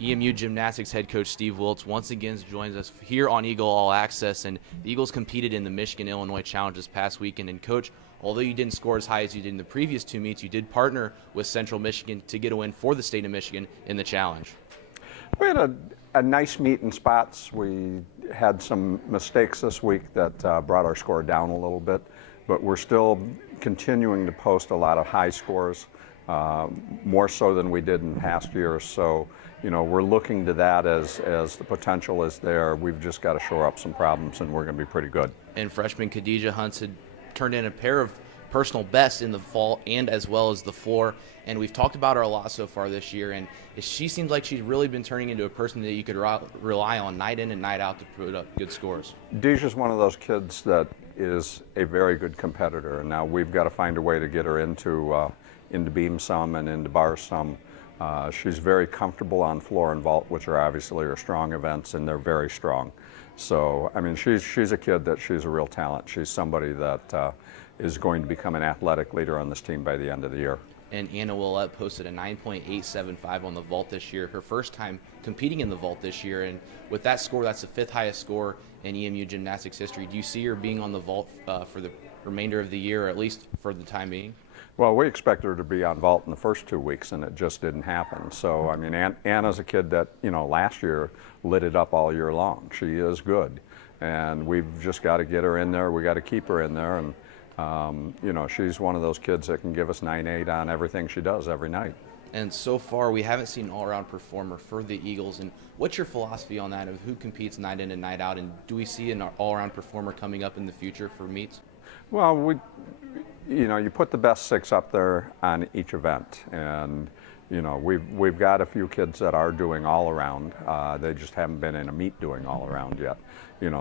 EMU Gymnastics head coach Steve Wilce once again joins us here on Eagle All Access, and the Eagles competed in the Michigan-Illinois Challenge this past weekend. And Coach, although you didn't score as high as you did in the previous two meets, you did partner with Central Michigan to get a win for the state of Michigan in the challenge. We had a nice meet in spots. We had some mistakes this week that brought our score down a little bit, but we're still continuing to post a lot of high scores, more so than we did in past years. So, we're looking to that as the potential is there. We've just got to shore up some problems, and we're going to be pretty good. And freshman Khadijah Hunts had turned in a pair of personal bests in the fall and as well as the floor. And we've talked about her a lot so far this year, and she seems like she's really been turning into a person that you could rely on night in and night out to put up good scores. Deja's one of those kids that is a very good competitor, and now we've got to find a way to get her into beam some and into bar some. She's very comfortable on floor and vault, which are obviously her strong events, and they're very strong. So, I mean, she's a kid that she's a real talent. She's somebody that is going to become an athletic leader on this team by the end of the year. And Anna Willette posted a 9.875 on the vault this year, her first time competing in the vault this year. And with that score, that's the fifth highest score in EMU Gymnastics history. Do you see her being on the vault for the remainder of the year, or at least for the time being? Well, we expected her to be on vault in the first 2 weeks, and it just didn't happen. So, I mean, Anna's a kid that, last year lit it up all year long. She is good, and we've just got to get her in there. We got to keep her in there, and she's one of those kids that can give us 9-8 on everything she does every night. And so far, we haven't seen an all-around performer for the Eagles. And what's your philosophy on that, of who competes night in and night out? And do we see an all-around performer coming up in the future for meets? Well, you put the best six up there on each event, and we've got a few kids that are doing all around. They just haven't been in a meet doing all around yet.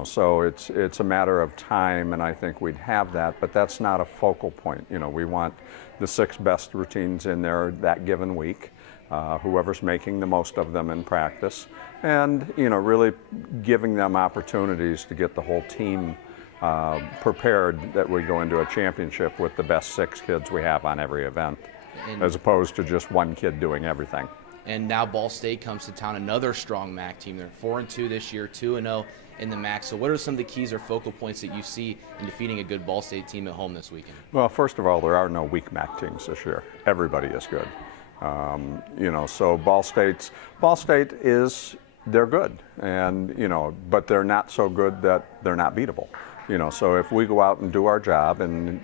So it's a matter of time, and I think we'd have that, but that's not a focal point. We want the 6 best routines in there that given week, whoever's making the most of them in practice, and really giving them opportunities to get the whole team prepared that we go into a championship with the best 6 kids we have on every event, as opposed to just one kid doing everything. And now Ball State comes to town, another strong MAC team. They're 4-2 this year, 2-0 in the MAC. So what are some of the keys or focal points that you see in defeating a good Ball State team at home this weekend? Well, first of all, there are no weak MAC teams this year. Everybody is good. So Ball State they're good, and but they're not so good that they're not beatable. So if we go out and do our job and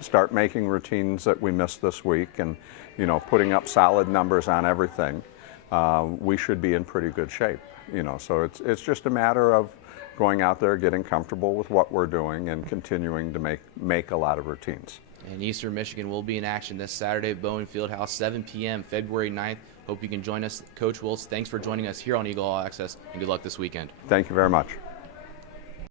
start making routines that we missed this week, and putting up solid numbers on everything, we should be in pretty good shape. So it's just a matter of going out there, getting comfortable with what we're doing, and continuing to make a lot of routines. And Eastern Michigan will be in action this Saturday at Bowen Fieldhouse, 7 p.m., February 9th. Hope you can join us. Coach Wilce, thanks for joining us here on Eagle All Access, and good luck this weekend. Thank you very much.